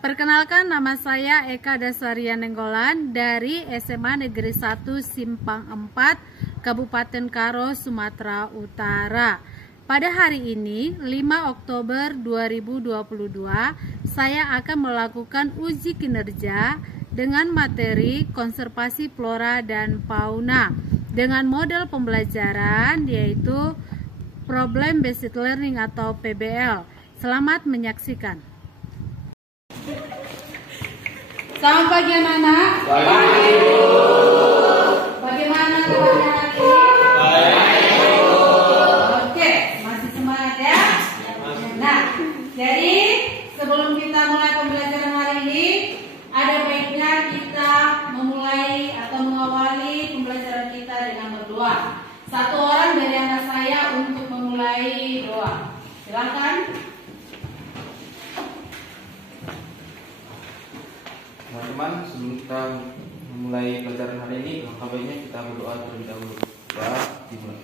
Perkenalkan, nama saya Eka Dasarian Nenggolan dari SMA Negeri 1 Simpang 4, Kabupaten Karo, Sumatera Utara. Pada hari ini, 5 Oktober 2022, saya akan melakukan uji kinerja dengan materi konservasi flora dan fauna dengan model pembelajaran yaitu Problem Based Learning atau PBL. Selamat menyaksikan. Selamat pagi anak-anak. Pagi. Bagaimana kabarnya hari ini? Baik. Oke, masih semangat ya? Nah, jadi sebelum kita mulai pembelajaran hari ini, ada baiknya kita memulai atau mengawali pembelajaran kita dengan berdoa. Satu orang dari anak saya untuk memulai doa. Silakan. Teman-teman, sebelum kita memulai pelajaran hari ini, langkah baiknya kita berdoa terlebih dahulu. Doa dimulai.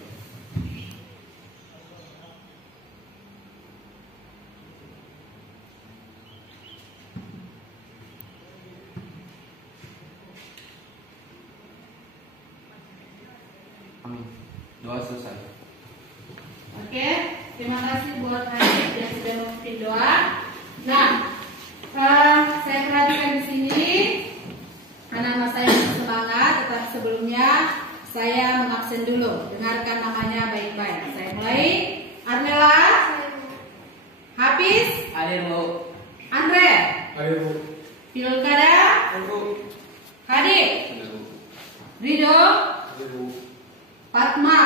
Amin. Doa selesai. Oke, terima kasih buat Haji yang sudah memimpin doa. Nah, saya perhatikan di sini anak-anak saya semangat, tetapi sebelumnya saya mengabsen dulu. Dengarkan namanya baik-baik. Saya mulai. Arnella, Hafiz, Hadir, Bu. Andre, Hadir, Bu. Pilkada, Hadir, Rido, Hadir, Bu. Fatma,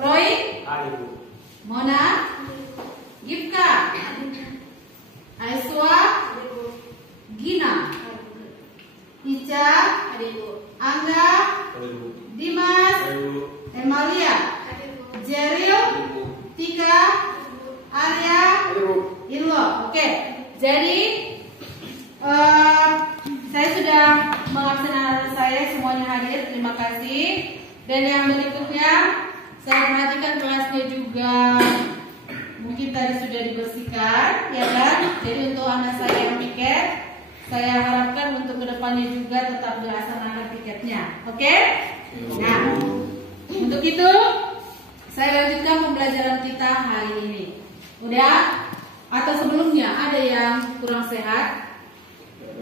Roy, Hadir, Bu. Mona, Gifka, Aiswa, Gina, Ica, Angga, Dimas, Emalia, Jeril, Tika, Arya, Irlo. Oke, jadi saya sudah mengabsen anak saya, semuanya hadir. Terima kasih. Dan yang berikutnya, saya perhatikan kelasnya juga mungkin tadi sudah dibersihkan, ya kan? Jadi untuk anak saya yang piket, saya harapkan untuk kedepannya juga tetap dilaksanakan piketnya, oke? Nah, untuk itu saya lanjutkan pembelajaran kita hari ini. Udah? Atau sebelumnya ada yang kurang sehat?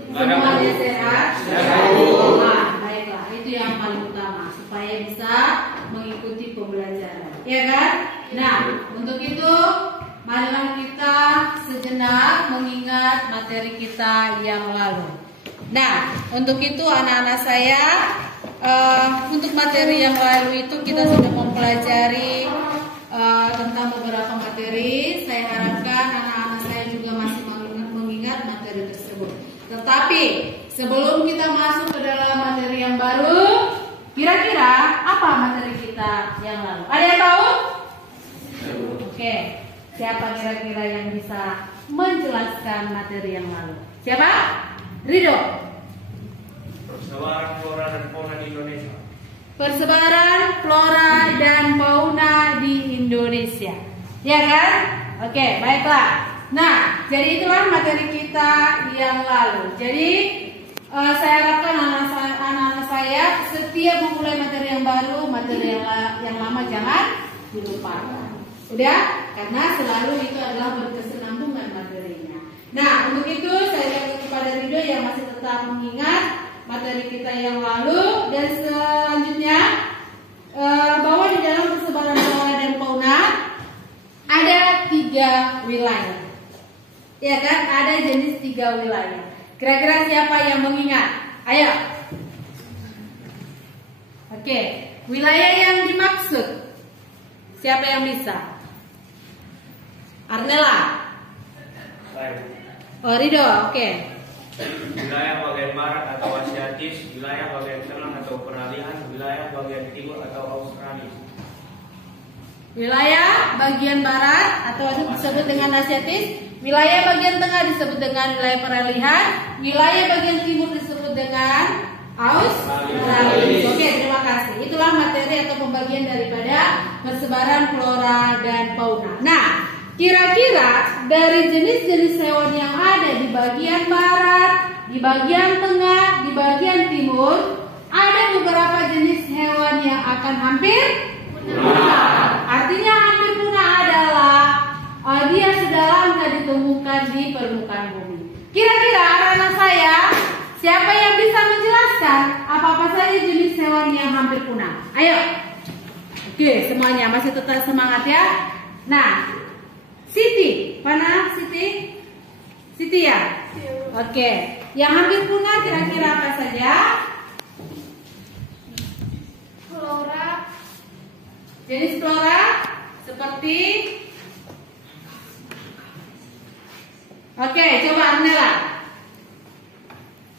Semuanya sehat? Nah, baiklah, itu yang paling utama supaya bisa mengikuti pembelajaran, ya kan? Nah, untuk itu marilah kita sejenak mengingat materi kita yang lalu. Nah, untuk itu anak-anak saya, untuk materi yang lalu itu kita sudah mempelajari tentang beberapa materi. Saya harapkan anak-anak saya juga masih mengingat materi tersebut. Tetapi sebelum kita masuk ke dalam materi yang baru, kira-kira apa materi kita yang lalu? Ada yang tahu? Oke. Siapa kira-kira yang bisa menjelaskan materi yang lalu? Siapa? Rido. Persebaran flora dan fauna di Indonesia. Persebaran flora dan fauna di Indonesia. Ya kan? Oke, baiklah. Nah, jadi itulah materi kita yang lalu. Jadi saya harapkan anak-anak saya setiap memulai materi yang baru, materi yang lama jangan dilupakan. Udah? Karena selalu itu adalah berkesinambungan materinya. Nah, untuk itu saya lihat kepada Rido yang masih tetap mengingat materi kita yang lalu. Dan selanjutnya, bahwa di dalam persebaran flora dan fauna ada 3 wilayah. Ya kan? Ada jenis 3 wilayah. Kira-kira siapa yang mengingat? Ayo. Oke, wilayah yang dimaksud. Siapa yang bisa? Arnella. Oh, Rido, oke. Wilayah bagian barat atau Asiatis, wilayah bagian tengah atau peralihan, wilayah bagian timur atau Australis. Wilayah bagian barat atau disebut dengan Asiatis, wilayah bagian tengah disebut dengan wilayah peralihan, wilayah bagian timur disebut dengan Australis. Oke, terima kasih. Itulah materi atau pembagian daripada persebaran flora dan fauna. Nah, Kira-kira dari jenis-jenis hewan yang ada di bagian barat, di bagian tengah, di bagian timur, ada beberapa jenis hewan yang akan hampir punah. Artinya hampir punah adalah dia sudah langka ditemukan di permukaan bumi. Kira-kira anak-anak saya, siapa yang bisa menjelaskan apa-apa saja jenis hewan yang hampir punah? Ayo. Oke, semuanya masih tetap semangat ya. Nah, Siti, mana Siti? Siti ya? Oke, yang hampir punah kira-kira apa saja? Flora. Jenis flora seperti. Oke, coba Arnella.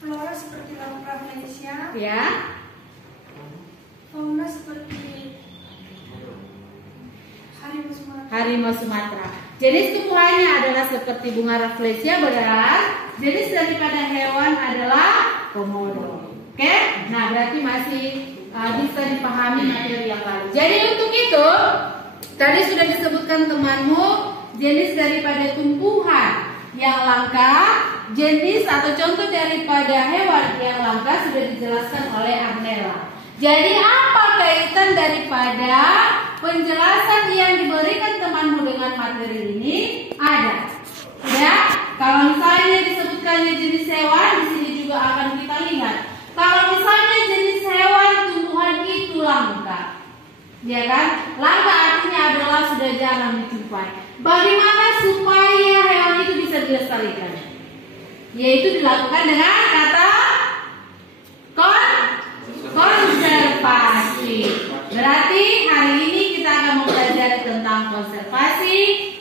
Flora seperti Lamprophanesia. Ya. Fauna seperti harimau Sumatera. Harimau Sumatera. Jenis tumbuhannya adalah seperti bunga Rafflesia, benar. Jenis daripada hewan adalah komodo. Oke, nah berarti masih bisa dipahami materi yang lalu. Jadi untuk itu, tadi sudah disebutkan temanmu jenis daripada tumbuhan yang langka, jenis atau contoh daripada hewan yang langka sudah dijelaskan oleh Arnella. Jadi apa kaitan daripada penjelasan yang diberikan temanmu dengan materi ini? Ada. Ya, kalau misalnya disebutkannya jenis hewan, di sini juga akan kita lihat. Kalau misalnya jenis hewan tumbuhan itu langka, ya kan? Langka artinya adalah sudah jarang dijumpai. Bagaimana supaya hewan itu bisa dilestarikan? Yaitu dilakukan dengan kata konservasi. Berarti hari ini kita akan mempelajari tentang konservasi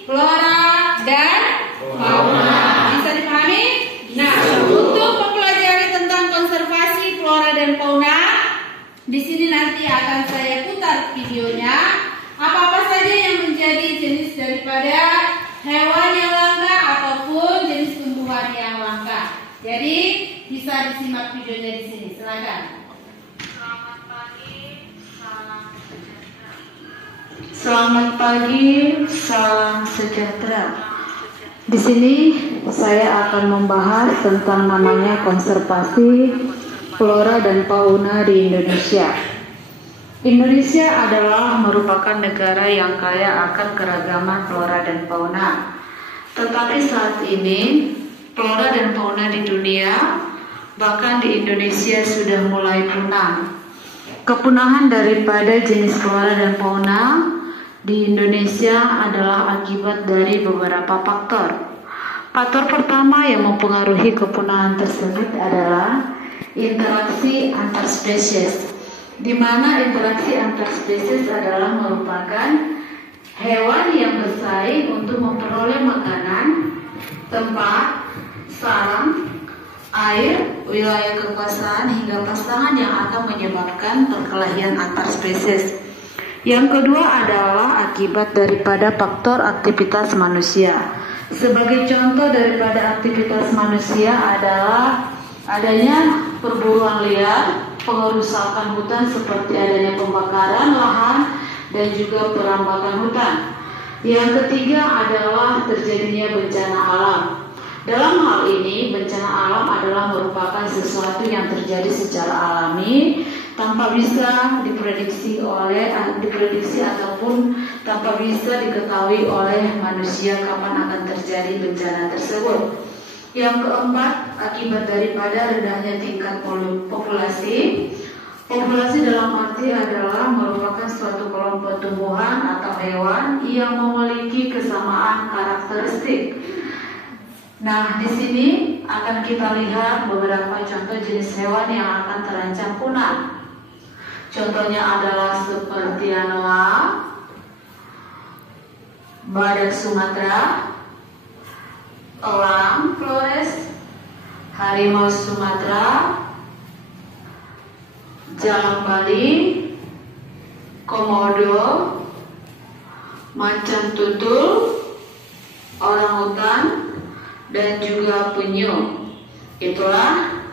flora dan fauna. Bisa dipahami? Nah, untuk mempelajari tentang konservasi flora dan fauna, di sini nanti akan saya putar videonya. Apa-apa saja yang menjadi jenis daripada hewan yang langka ataupun jenis tumbuhan yang langka. Jadi bisa disimak videonya di sini. Silakan. Selamat pagi, salam sejahtera. Di sini saya akan membahas tentang namanya konservasi flora dan fauna di Indonesia. Indonesia adalah merupakan negara yang kaya akan keragaman flora dan fauna. Tetapi saat ini flora dan fauna di dunia, bahkan di Indonesia sudah mulai punah. Kepunahan daripada jenis flora dan fauna di Indonesia adalah akibat dari beberapa faktor. Faktor pertama yang mempengaruhi kepunahan tersebut adalah interaksi antar spesies, di mana interaksi antar spesies adalah merupakan hewan yang bersaing untuk memperoleh makanan, tempat, sarang, air, wilayah kekuasaan hingga pasangan yang akan menyebabkan perkelahian antar spesies. Yang kedua adalah akibat daripada faktor aktivitas manusia. Sebagai contoh daripada aktivitas manusia adalah adanya perburuan liar, pengerusakan hutan seperti adanya pembakaran lahan dan juga perambakan hutan. Yang ketiga adalah terjadinya bencana alam. Dalam hal ini, bencana alam adalah merupakan sesuatu yang terjadi secara alami tanpa bisa diprediksi ataupun tanpa bisa diketahui oleh manusia kapan akan terjadi bencana tersebut. Yang keempat, akibat daripada rendahnya tingkat populasi. Populasi dalam arti adalah merupakan suatu kelompok tumbuhan atau hewan yang memiliki kesamaan karakteristik. Nah, di sini akan kita lihat beberapa contoh jenis hewan yang akan terancam punah. Contohnya adalah seperti anoa, badak Sumatera, elang Flores, harimau Sumatera, jalang Bali, komodo, macan tutul, orangutan, dan juga penyu. Itulah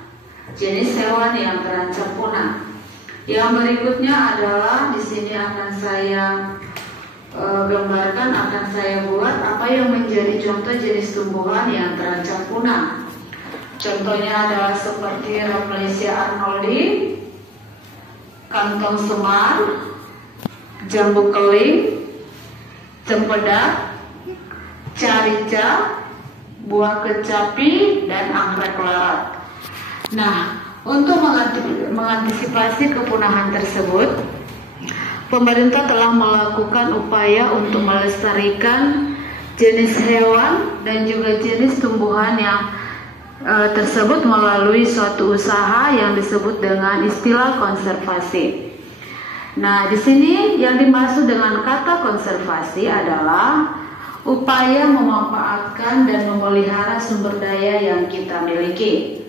jenis hewan yang terancam punah. Yang berikutnya adalah di sini akan saya gambarkan akan saya buat apa yang menjadi contoh jenis tumbuhan yang terancam punah. Contohnya adalah seperti Rafflesia arnoldi, kantong semar, jambu keling, cempedak, carica, buah kecapi, dan anggrek larat. Nah, untuk mengantisipasi kepunahan tersebut, pemerintah telah melakukan upaya untuk melestarikan jenis hewan dan juga jenis tumbuhan yang tersebut melalui suatu usaha yang disebut dengan istilah konservasi. Nah, di sini yang dimaksud dengan kata konservasi adalah upaya memanfaatkan dan memelihara sumber daya yang kita miliki.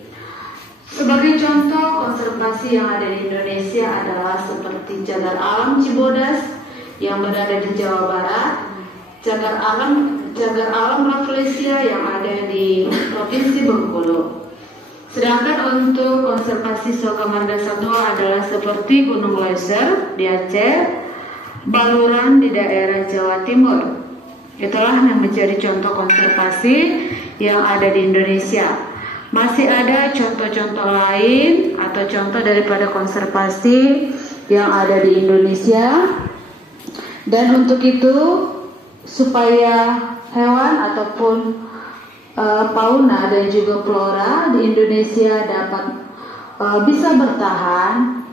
Sebagai contoh konservasi yang ada di Indonesia adalah seperti cagar alam Cibodas yang berada di Jawa Barat, cagar alam Rafflesia yang ada di Provinsi Bengkulu. Sedangkan untuk konservasi Soka Marga Satwa adalah seperti Gunung Leuser di Aceh, Baluran di daerah Jawa Timur. Itulah yang menjadi contoh konservasi yang ada di Indonesia. Masih ada contoh-contoh lain atau contoh daripada konservasi yang ada di Indonesia. Dan untuk itu, supaya hewan ataupun fauna dan juga flora di Indonesia dapat bisa bertahan,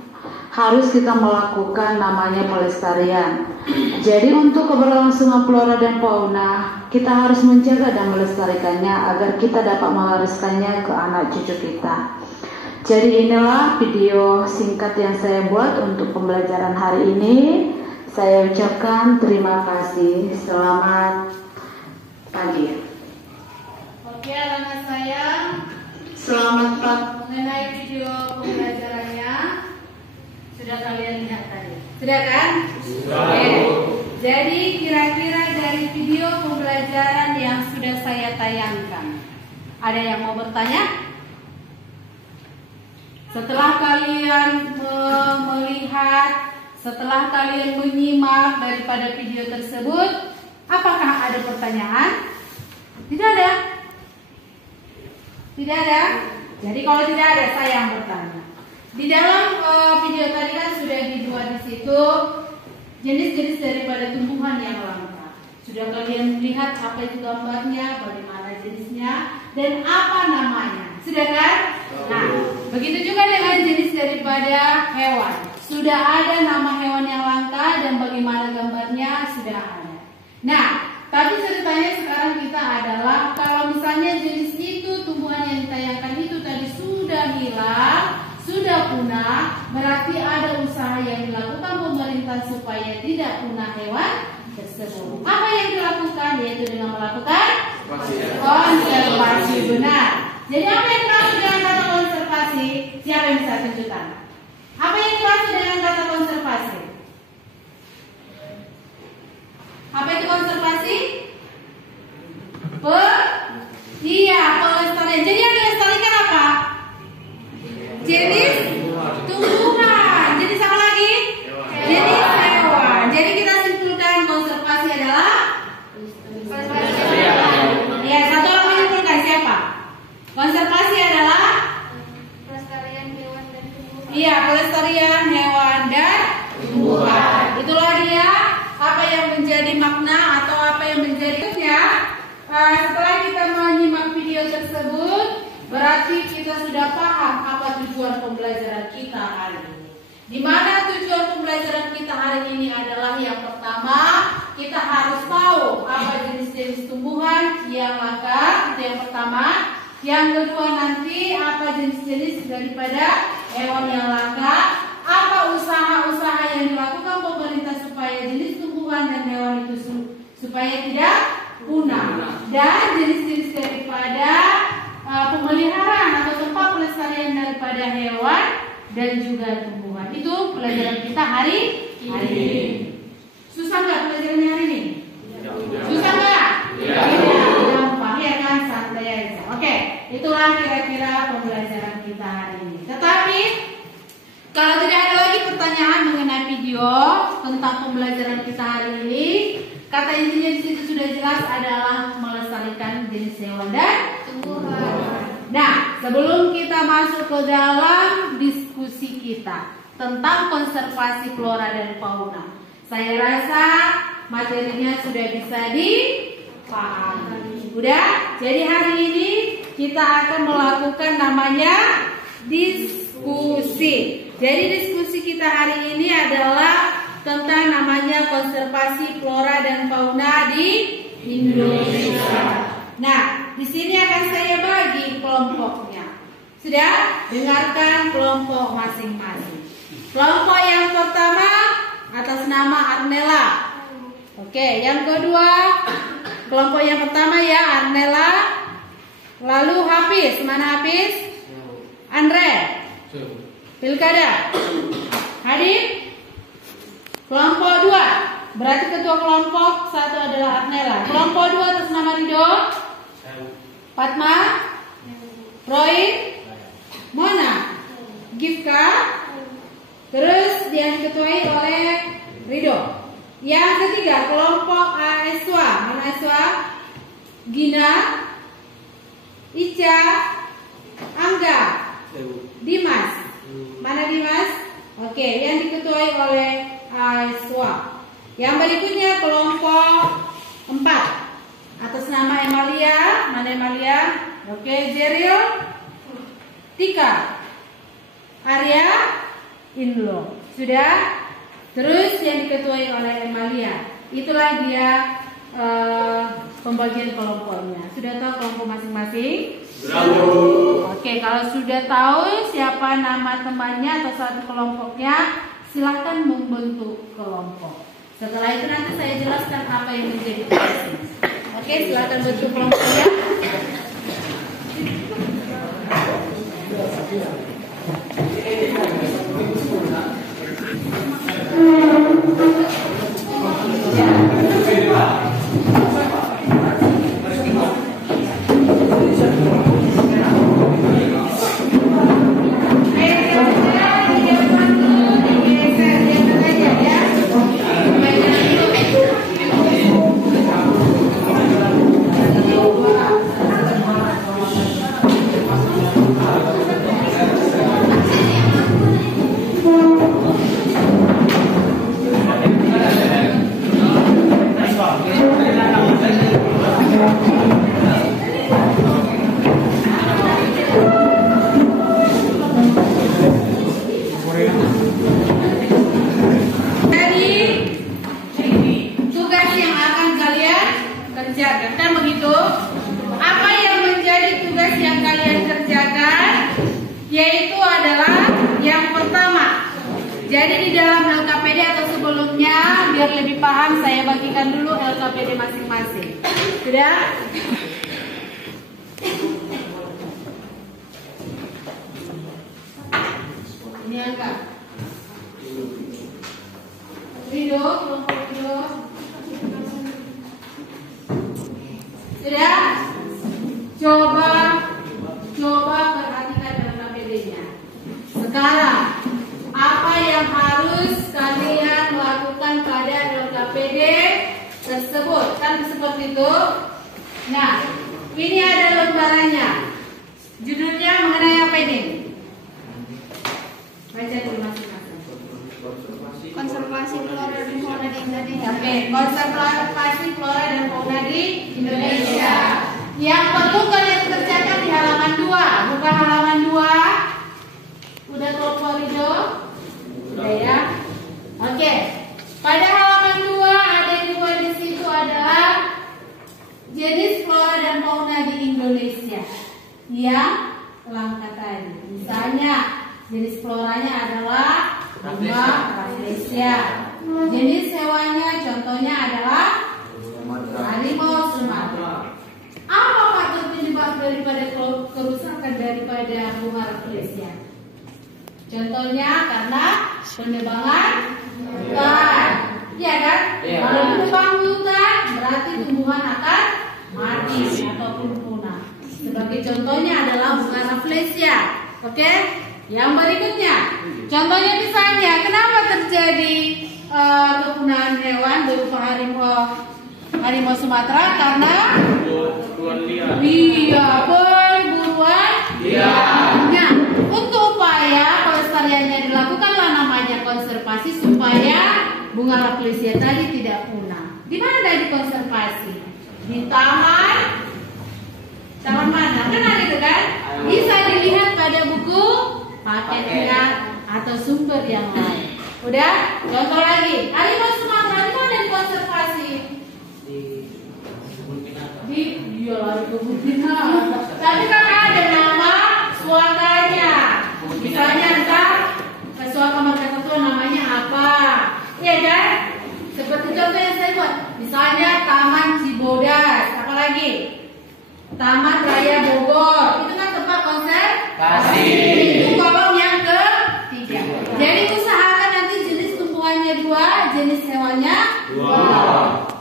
harus kita melakukan namanya pelestarian. Jadi untuk keberlangsungan flora dan fauna, kita harus menjaga dan melestarikannya agar kita dapat mewariskannya ke anak cucu kita. Jadi inilah video singkat yang saya buat untuk pembelajaran hari ini. Saya ucapkan terima kasih. Selamat pagi. Oke, anak saya. Selamat pagi. Mengenai video pembelajarannya sudah kalian lihat tadi. Sudah kan? Sudah. Oke. Jadi kira-kira dari video pembelajaran yang sudah saya tayangkan, ada yang mau bertanya? Setelah kalian melihat, setelah kalian menyimak daripada video tersebut, apakah ada pertanyaan? Tidak ada? Tidak ada? Jadi kalau tidak ada, saya yang bertanya. Di dalam video tadi kan sudah dibuat di situ jenis-jenis daripada tumbuhan yang langka. Sudah kalian lihat apa itu gambarnya, bagaimana jenisnya, dan apa namanya. Sudah kan? Nah, begitu juga dengan jenis daripada hewan. Sudah ada nama hewan yang langka dan bagaimana gambarnya sudah ada. Nah, tapi ceritanya sekarang kita adalah kalau misalnya jenis itu, tumbuhan yang ditayangkan itu tadi sudah hilang, sudah punah, berarti ada usaha yang dilakukan pemerintah supaya tidak punah hewan tersebut. Apa yang dilakukan? Yaitu dengan melakukan konservasi. Benar. Jadi apa yang dimaksud dengan kata konservasi? Siapa yang bisa tunjukkan? Apa yang dimaksud dengan kata konservasi? Apa itu konservasi? Pelestarian. Jadi yang dilestarikan apa? Jenis tumbuhan. Jenis apa lagi? Jenis hewan. Jadi kita simpulkan konservasi adalah ya, satu orang menyimpulkan siapa? Konservasi adalah Pelestarian hewan dan tumbuhan. iya, pelestarian hewan dan tumbuhan. Itulah dia apa yang menjadi makna atau apa yang menjadinya. Setelah kita menyimak video tersebut, berarti kita sudah paham apa tujuan pembelajaran kita hari ini. Di mana tujuan pembelajaran kita hari ini adalah yang pertama, kita harus tahu apa jenis-jenis tumbuhan yang langka, itu yang pertama. Yang kedua nanti apa jenis-jenis daripada hewan yang langka, apa usaha-usaha yang dilakukan pemerintah supaya jenis tumbuhan dan hewan itu supaya tidak punah, dan jenis-jenis daripada pemeliharaan atau tempat pelestarian daripada hewan dan juga tumbuhan. Itu pelajaran kita hari ini. Susah nggak pelajarannya hari ini? Susah nggak? Gampang ya kan, santai aja. Oke, itulah kira-kira pembelajaran kita hari ini. Tetapi kalau tidak ada lagi pertanyaan mengenai video tentang pembelajaran kita hari ini, Kata intinya di situ sudah jelas adalah melestarikan jenis hewan dan tumbuhan. Nah, sebelum kita masuk ke dalam diskusi kita tentang konservasi flora dan fauna, saya rasa materinya sudah bisa dipahami. Udah? Jadi hari ini kita akan melakukan namanya diskusi. Jadi diskusi kita hari ini adalah tentang namanya konservasi flora dan fauna di Indonesia. Nah, di sini akan saya bagi kelompoknya. Sudah? Dengarkan kelompok masing-masing. Kelompok yang pertama atas nama Arnella. Oke, yang kedua kelompok yang pertama ya Arnella. Lalu Hafiz, mana Hafiz? Andre. Pilkada. Hadir. Kelompok 2, berarti ketua kelompok 1 adalah Arnella. Kelompok 2 atas nama Rido. Fatma. Roy. Mona. Gifka. Terus yang diketuai oleh Rido. Yang ketiga kelompok Aeswa. Mana Aeswa? Gina. Ica. Angga. Dimas. Mana Dimas? Oke, yang diketuai oleh Aeswa. Yang berikutnya kelompok 4 atas nama Emalia. Mana Emalia? Oke, Jeril. Tika. Arya. Inlo. Sudah? Terus yang diketuai oleh Emalia. Itulah dia pembagian kelompoknya. Sudah tahu kelompok masing-masing? Oke, kalau sudah tahu siapa nama temannya atau satu kelompoknya, silakan membentuk kelompok. Setelah itu nanti saya jelaskan apa yang menjadi tugasnya. Oke, silakan bentuk kelompoknya. Jadi di dalam LKPD atau sebelumnya, biar lebih paham, saya bagikan dulu LKPD masing-masing. Sudah? Ini angka. Rido, kelompok Rido. Sudah? Coba perhatikan LKPD-nya. Sekarang apa yang harus kalian lakukan pada LKPD tersebut? Kan seperti itu. Nah, ini ada lembarannya. Judulnya mengenai apa ini? Baca dulu masing-masing. Konservasi flora dan fauna di Indonesia. Oke, konservasi flora dan fauna di Indonesia. Yang perlu kalian kerjakan di halaman 2, bukan halaman 2. Udah kelompok Rido? Udah ya. Oke. Pada halaman 2 ada dua di situ adalah jenis flora dan fauna di Indonesia yang langka tadi. Misalnya jenis floranya adalah bunga rafflesia. Jenis hewannya contohnya adalah harimau Sumatera. Apa faktor penyebab daripada kerusakan daripada bunga rafflesia? Contohnya karena penebangan hutan, ya kan? Kalau menebang hutan berarti tumbuhan akan mati ataupun punah. Sebagai contohnya adalah bunga rafflesia. Oke? Yang berikutnya, contohnya misalnya kenapa terjadi kepunahan hewan berupa harimau Harimau Sumatera karena Perburuan liar. iya perburuan. Nah, untuk upaya pelestariannya dilakukanlah namanya konservasi supaya bunga rafflesia tadi tidak punah. Di mana dikonservasi? Di taman. Taman mana? Kan ada itu kan? Bisa dilihat pada buku paketnya atau sumber yang lain. Udah? Contoh lagi. Harimau Sumatera di mana dikonservasi? Di iya lari ke kebun binatang. Tapi kan ada nama suakanya. Misalnya ntar suaka Makassar itu namanya apa? Iya kan? Seperti contoh yang saya buat. Misalnya Taman Cibodas. Apalagi? Taman Raya Bogor. Itu kan tempat konservasi. Itu kolom yang ketiga. Jadi usahakan nanti jenis tumbuhannya 2, jenis hewannya 2.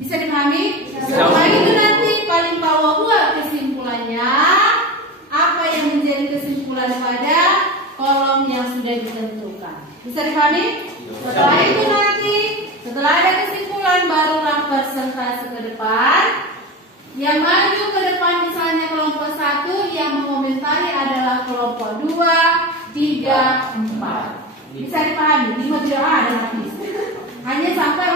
Bisa dipahami? Setelah itu nanti paling bawah buat kesimpulannya. Apa yang menjadi kesimpulan pada kolom yang sudah ditentukan. Bisa dipahami? Setelah itu nanti, setelah ada kesimpulan barulah persentase ke depan. Yang maju ke depan misalnya kelompok 1, yang mengomentari adalah kelompok 2, 3, 4. Bisa dipahami? 5 tidak ada habis. Hanya sampai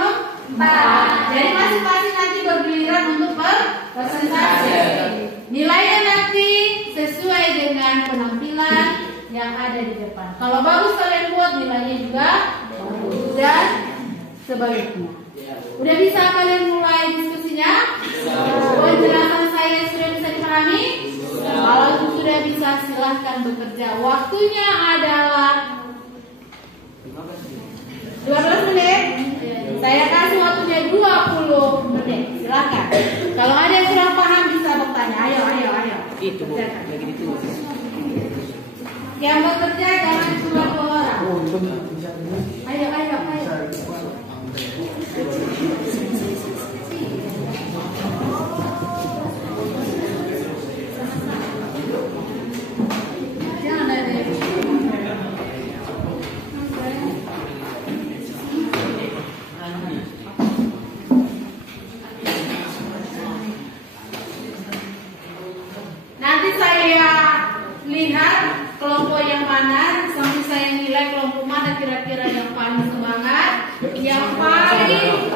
4. Jadi masing-masing nanti bergiliran untuk persentase. Nilainya nanti sesuai dengan penampilan yang ada di depan. Kalau bagus kalian buat, nilainya juga bagus. Dan sebaliknya. Udah bisa kalian mulai diskusinya? Penjelasan saya sudah bisa dipahami? Kalau itu sudah bisa, silahkan bekerja. Waktunya adalah 12 menit. Saya kasih waktunya 20 menit. Silahkan. Kalau ada yang kurang paham bisa bertanya. Ayo. Itu lagi itu. Yang bekerja jangan cuma 2 orang. Ayo. Jangan ada yang nanti saya lihat kelompok yang mana, sampai saya nilai kelompok mana kira-kira yang paling semangat, yang paling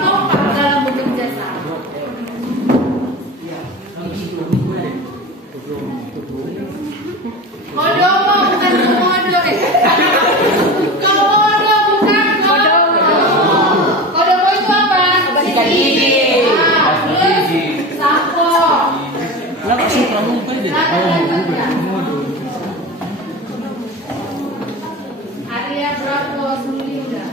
kompak dalam bekerja sama. Kodomo bukan komodo. Komodo bukan kodomo. Kodomo itu apa? Ikan gigi. Terus sampo. Kenapa sih kamu Arya Bravo Sulinda.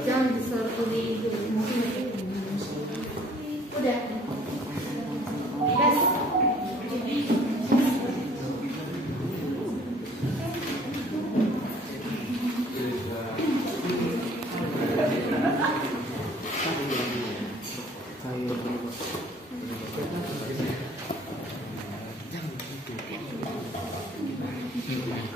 Jangan disuruh itu. Udah. Gas. Jangan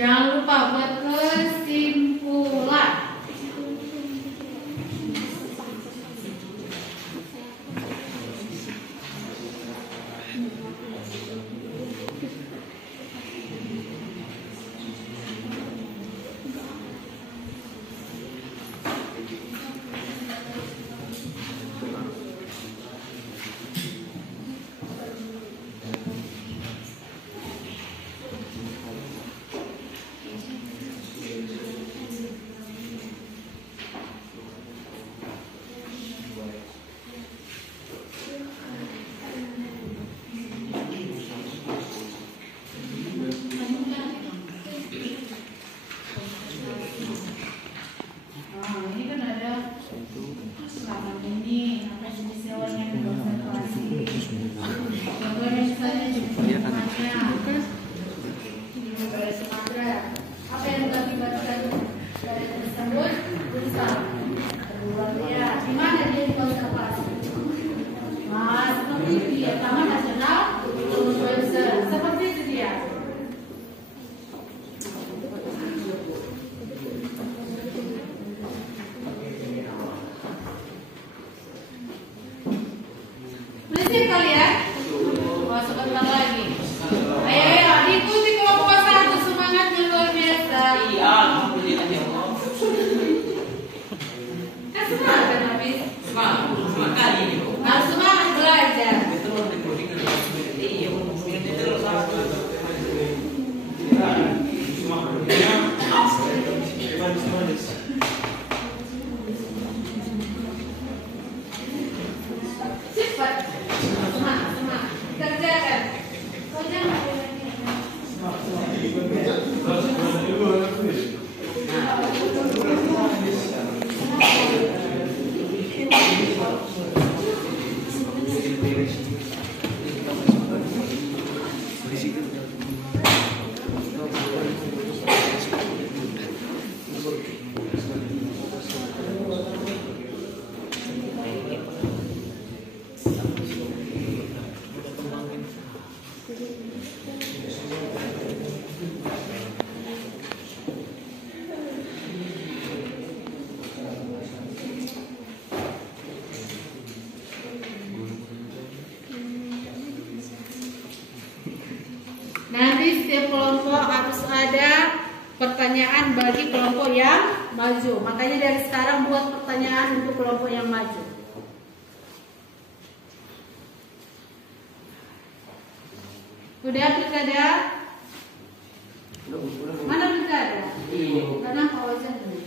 Jangan lupa buat kesimpulan. Ini kan ada selama ini apa jenis hewan yang berkonservasi. Contohnya misalnya jenisnya dari Sumatera. Apa yang mengakibatkan dari tersebut? Rusak. Keduanya, di mana dia dikonservasi? Nah, seperti itu dia, Taman Nasional Gunung Leuser. Seperti itu dia. Bersih kalian? Oh, sebentar lagi. Ayo, diikuti kelompok 1, semangatnya luar biasa. Iya, Kan semangat kan habis? semangat kali. Harus semangat belajar. Cepat. Semangat. Kerjakan. Kau jangan. Nanti setiap kelompok harus ada pertanyaan bagi kelompok yang maju. Makanya dari sekarang buat pertanyaan untuk kelompok yang maju. Udah pilkada? Mana pilkada? Karena kawasan dulu.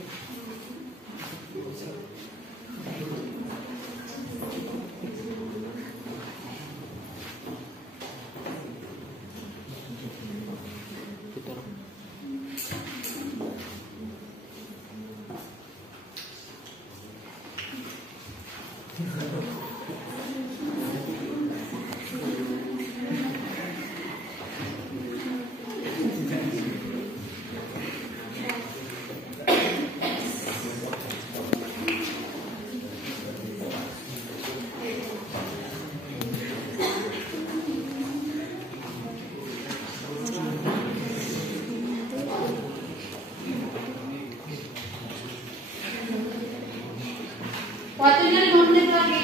Waktunya 5 menit lagi.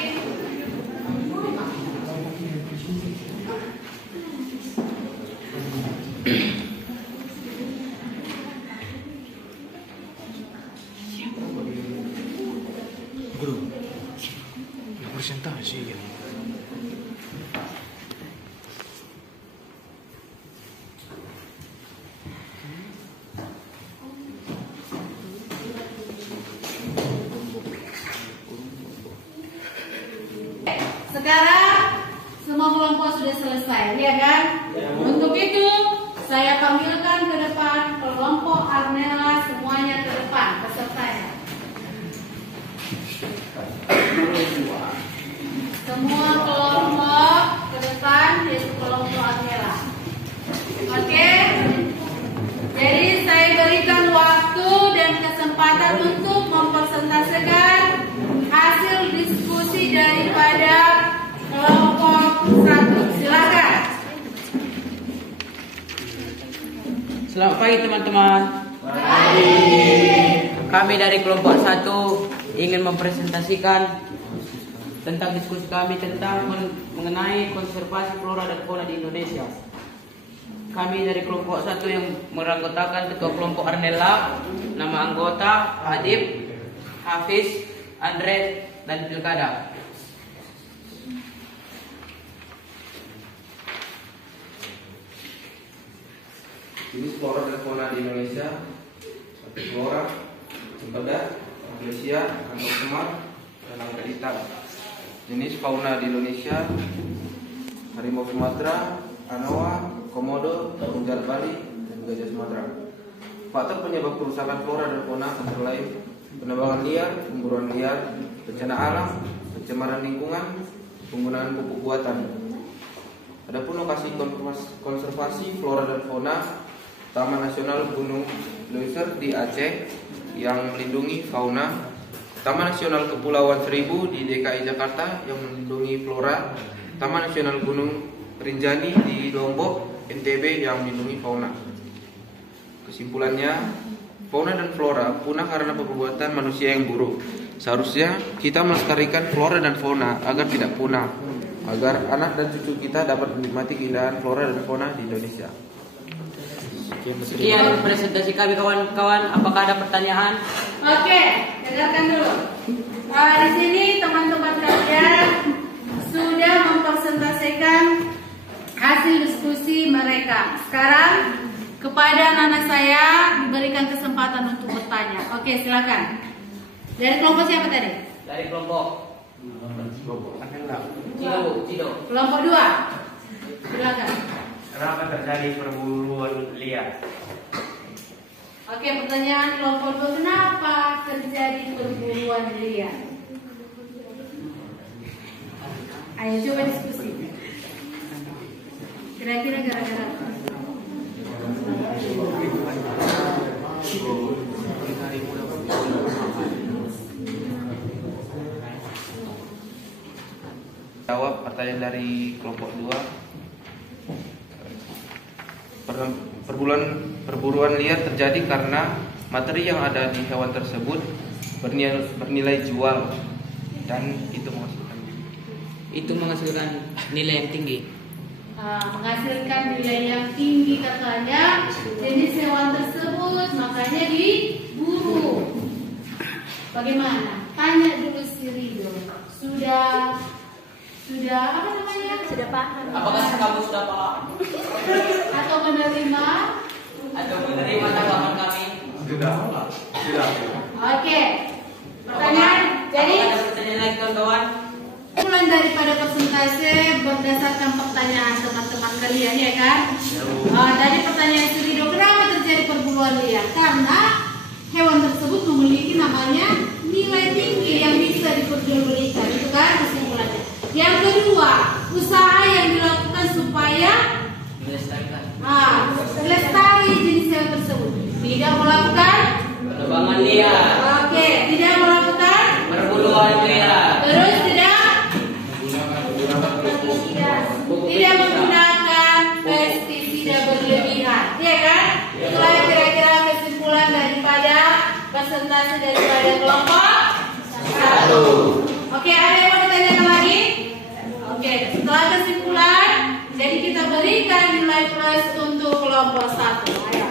Bro, presentasi ya. Sekarang semua kelompok sudah selesai, ya kan? Untuk itu saya panggilkan ke depan kelompok Arnella, semuanya ke depan pesertanya. Semua kelompok ke depan, yaitu kelompok Selamat pagi teman-teman. Kami dari kelompok 1 ingin mempresentasikan tentang diskusi kami tentang mengenai konservasi flora dan fauna di Indonesia. Kami dari kelompok 1 yang meranggotakan ketua kelompok Arnella, nama anggota Adib, Hafiz, Andre, dan Pilkada. Jenis flora dan fauna di Indonesia: satu flora, cempedak, anglesia, kantong semar, dan angka hitam. Jenis fauna di Indonesia: harimau Sumatera, anoa, komodo, unggal Bali, dan gajah Sumatera. Faktor penyebab kerusakan flora dan fauna antara lain penebangan liar, pemburuan liar, bencana alam, pencemaran lingkungan, penggunaan pupuk buatan. Adapun lokasi konservasi flora dan fauna: Taman Nasional Gunung Leuser di Aceh yang melindungi fauna, Taman Nasional Kepulauan Seribu di DKI Jakarta yang melindungi flora, Taman Nasional Gunung Rinjani di Lombok, NTB yang melindungi fauna. Kesimpulannya, fauna dan flora punah karena perbuatan manusia yang buruk. Seharusnya kita melestarikan flora dan fauna agar tidak punah, agar anak dan cucu kita dapat menikmati keindahan flora dan fauna di Indonesia. Sekian presentasi kami kawan-kawan. Apakah ada pertanyaan? Oke, dengarkan dulu. Di sini teman-teman kalian sudah mempresentasikan hasil diskusi mereka. Sekarang kepada anak saya diberikan kesempatan untuk bertanya. Oke, silakan. Dari kelompok siapa tadi? Dari kelompok Cido. Kelompok 2. Silakan. Kenapa terjadi perburuan liar? Oke, pertanyaan kelompok 2, kenapa terjadi perburuan liar? Ayo coba diskusi. Kira-kira gara-gara apa? Jawab pertanyaan dari kelompok 2. Perburuan liar terjadi karena materi yang ada di hewan tersebut bernilai jual dan itu menghasilkan nilai yang tinggi. Menghasilkan nilai yang tinggi katanya jenis hewan tersebut, makanya diburu. Bagaimana? Tanya dulu si Rido. Sudah apa namanya? Sudah paham. Apakah kamu sudah paham? Atau menerima tanggapan kami? Sudah. Oke. Pertanyaan. Jadi ada pertanyaan lagi kawan-kawan? Kesimpulan daripada persentase berdasarkan pertanyaan teman-teman kalian, ya kan? Dari pertanyaan Surido, kenapa terjadi perburuan liar? Karena hewan tersebut memiliki namanya nilai tinggi yang bisa diperjualbelikan. Itu kan kesimpulannya. Yang kedua, usaha yang dilakukan supaya lestari jenis hewan tersebut. Tidak melakukan penebangan liar. Oke, tidak melakukan Perburuan liar. Terus tidak menggunakan pestisida berlebihan, ya kan? Itulah kira-kira kesimpulan daripada presentasi daripada kelompok 1. Oke, ada yang mau ditanyakan lagi? Oke, setelah kesimpulan, jadi kita berikan nilai plus untuk kelompok 1. Ayo.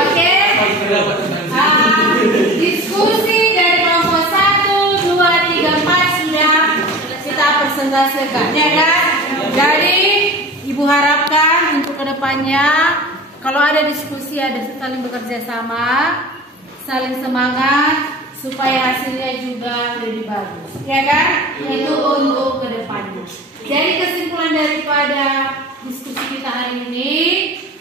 Oke. Diskusi dari kelompok 1, 2, 3, 4 sudah kita presentasikan, ya kan? Jadi Ibu harapkan untuk kedepannya kalau ada diskusi ada saling bekerja sama, saling semangat supaya hasilnya juga lebih bagus, ya kan? Itu untuk kedepannya. Jadi kesimpulan daripada diskusi kita hari ini,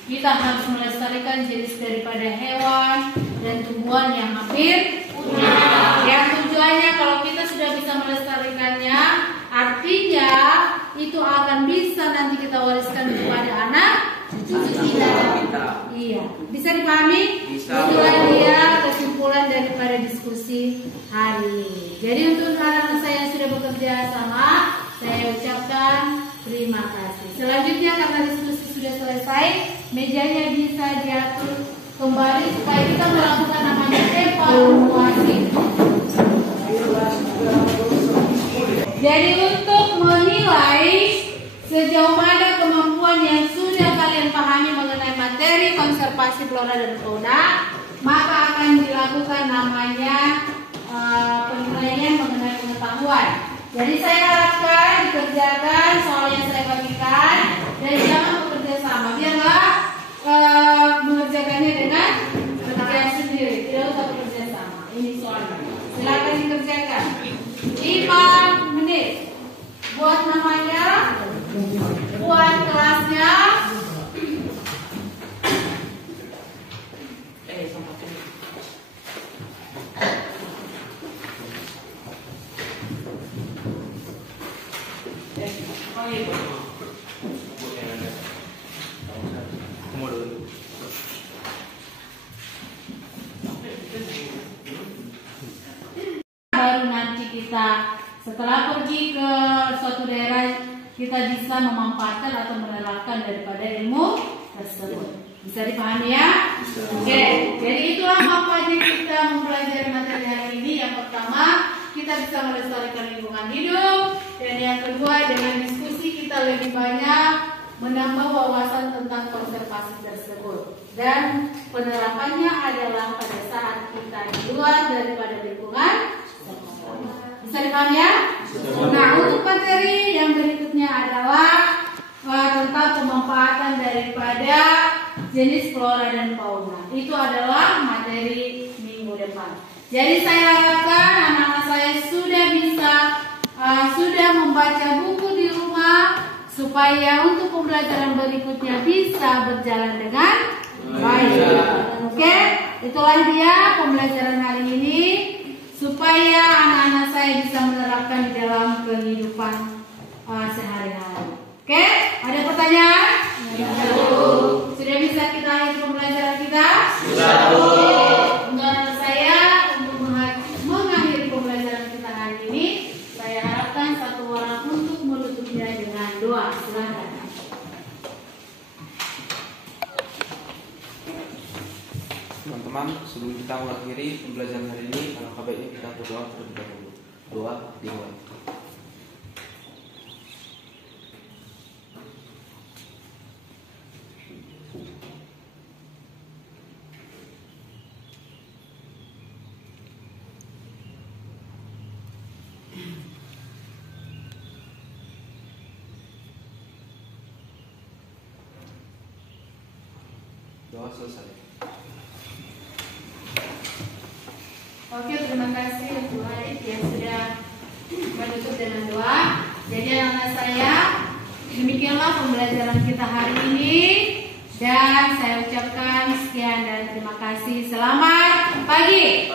kita harus melestarikan jenis daripada hewan dan tumbuhan yang hampir punah. Yang tujuannya kalau kita sudah bisa melestarikannya, artinya itu akan bisa nanti kita wariskan kepada anak cucu kita. Iya, bisa dipahami? Itulah dia kesimpulan daripada diskusi hari ini. Jadi untuk anak-anak saya yang sudah bekerja sama, saya ucapkan terima kasih. Selanjutnya Selanjutnya karena diskusi sudah selesai, mejanya bisa diatur kembali supaya kita melakukan namanya evaluasi. Jadi untuk menilai sejauh mana kemampuan yang sudah kalian pahami mengenai materi konservasi flora dan fauna, maka akan dilakukan namanya penilaian mengenai pengetahuan. Jadi saya harapkan dikerjakan soal yang saya bagikan dan jangan bekerja sama. Biarlah mengerjakannya dengan kerja sendiri, tidak usah bekerja sama. Ini soalnya. Silakan dikerjakan. 5 menit. Buat namanya, buat kelasnya. Baru nanti kita setelah pergi ke suatu daerah kita bisa memanfaatkan atau menerapkan daripada ilmu tersebut. Bisa dipahami ya? Oke, jadi itulah manfaatnya kita mempelajari materi hari ini. Yang pertama, kita bisa melestarikan lingkungan hidup, dan yang kedua dengan diskusi kita lebih banyak menambah wawasan tentang konservasi tersebut. Dan penerapannya adalah pada saat kita di luar daripada lingkungan. Bisa dipahami ya? Nah, untuk materi yang berikutnya adalah tentang pemanfaatan daripada jenis flora dan fauna. Itu adalah materi minggu depan. Jadi saya harapkan anak-anak saya sudah membaca buku di rumah supaya untuk pembelajaran berikutnya bisa berjalan dengan baik. Oke, itulah dia pembelajaran hari ini supaya anak-anak saya bisa menerapkan di dalam kehidupan sehari-hari. Oke, ada pertanyaan? Sudah bisa kita akhiri pembelajaran kita? Untuk anak saya untuk mengakhiri pembelajaran kita hari ini, saya harapkan satu orang untuk menutupnya dengan doa. Silakan. Teman-teman, sebelum kita mengakhiri pembelajaran hari ini, alangkah baiknya kita berdoa terlebih dahulu. Doa dimulai. Doa selesai. Oke, terima kasih Bu Adit yang sudah menutup dengan doa. Jadi anak-anak saya, demikianlah pembelajaran kita hari ini. Dan saya ucapkan sekian dan terima kasih. Selamat pagi.